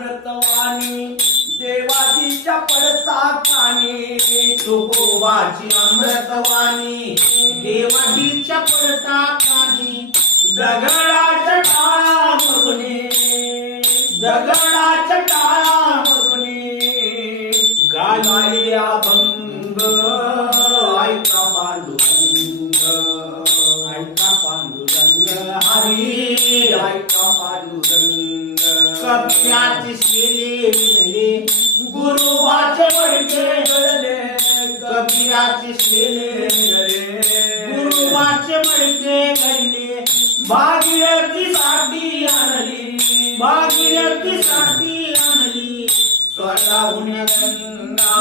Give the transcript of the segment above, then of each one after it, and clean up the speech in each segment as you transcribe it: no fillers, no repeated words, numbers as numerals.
अमृतवाणी देवाजीच्या पडता कानी तुकोबाची अमृतवाणी देवाजीच्या पडता कानी दगडाच्या टाळामधुनी दगडाच्या टाळामधुनी गायली अभंग ऐका पांडुरंग ऐका पांडुरंग हरी ऐका पांडुरंग कप्याचे शेले विणले गुरुवाचे मडके गळले कबीराचे शेले गुरुवाचे मडके घडले भागीरथीसाठी आणली भागीरथीसाठी आणली स्वतःहून गंगा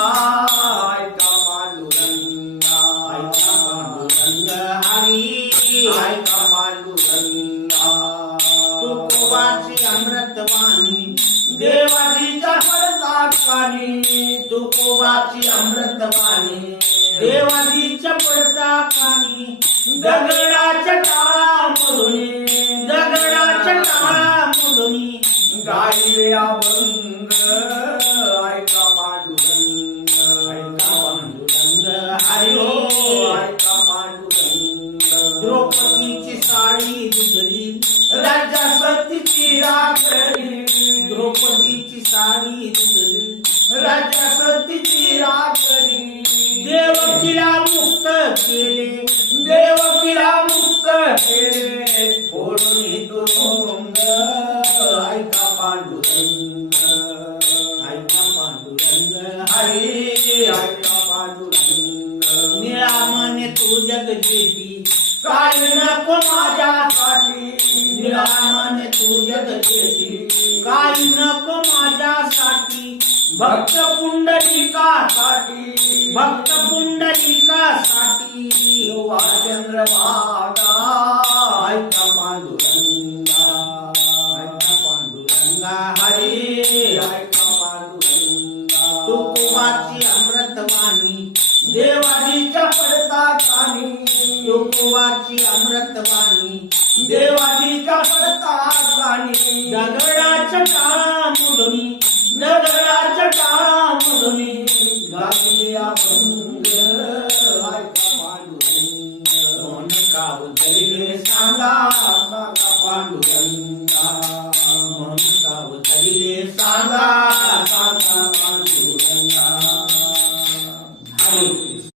ऐका पांडुरंगा ऐका पांडुरंग हरी ऐका पांडुरंगा तुकोबाची अमृतवाणी देवाजीच्या पडता कानी तुकोबाची अमृतवाणी देवाजीच्या पडता कानी दगडाच्या टाळामधुनी दगडाच्या टाळामधुनी गायले अभंग ऐका पांडुरंग ऐका पांडुरंग हरी ऐका पांडुरंग द्रौपदीची साडी दुधली राजा सतीची राखली द्रौपदीची साडी दुधली राजा सतीची राखली देवकीला मुक्त केले देवकीला मुक्त केले फोडून तुरुंग ऐका पांडुरंग ऐका पांडुरंग हरी ऐका पांडुरंग निळामने तू जग जेती काय नको माझ्यासाठी निळामने तू जग जेती काही नको माझ्यासाठी भक्त पुंडलिकासाठी भक्त पुंडलिकासाठी चंद्रभागा ऐका पांडुरंगा ऐका पांडुरंगा हरी ऐका पांडुरंगा तुकोबाची अमृतवाणी देवाजीच्या पडता कानी तुकोबाची अमृतवाणी देवाजीच्या पडता कानी दगडाच्या टाळामधुनी दगडाच्या टाळामधुनी गायली अभंग